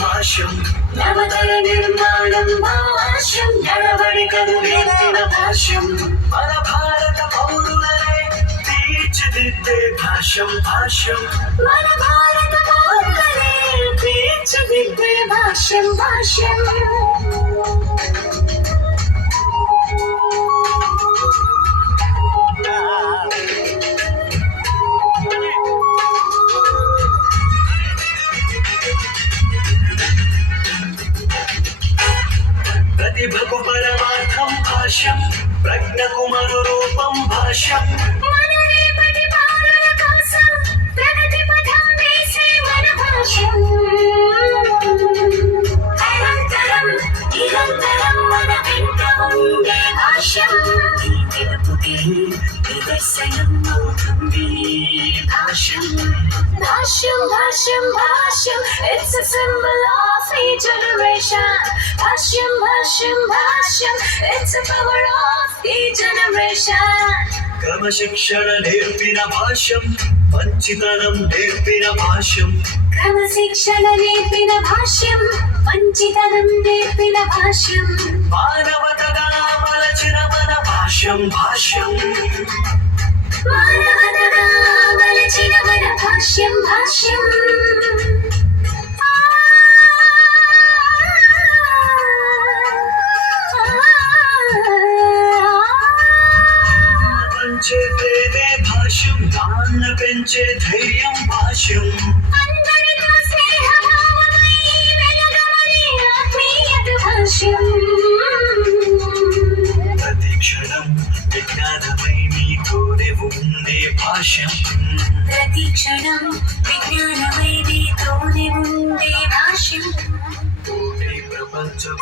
భాష్యం నవతర నిర్మాణం భాష్యం నడవడికను నేర్పిన భాష్యం మన భారత పౌరులనే తీర్చిదిద్దే భాష్యం భాష్యం మన భారత పౌరులనే తీర్చిదిద్దే భాష్యం భాష్యం ప్రతిభకు పరమార్థం భాష్యం ప్రజ్ఞకు మరురూపం భాష్యం మన రేపటి పౌరుల కోసం ప్రగతి పథం వేసే మన భాష్యం నిరంతరం మన వెంట ఉండే భాష్యం తెలుపుకే నిదర్శనం అవుతుంది భాష్యం భాష్యం భాష్యం భాష్యం It's a symbol of a generation Bhashyam Bhashyam Bhashyam It's a power of the generation క్రమశిక్షణ నేర్పిన భాష్యం మంచితనం నేర్పిన భాష్యం క్రమశిక్షణ నేర్పిన భాష్యం మంచితనం నేర్పిన భాష్యం మానవతగా మలచిన మన భాష్యం భాష్యం మానవతగా మలచిన మన భాష్యం భాష్యం పంచే ప్రేమే భాష్యం నాన్న పెంచే ధైర్యం భాష్యం అందరితో స్నేహభావమై వెలుగమనే ఆత్మీయత భాష్యం ప్రతి క్షణం విజ్ఞానమై నీతోనే ఉండే భాష్యం ప్రతి క్షణం విజ్ఞానమై నీతోనే ఉండే భాష్యం ప్రపంచం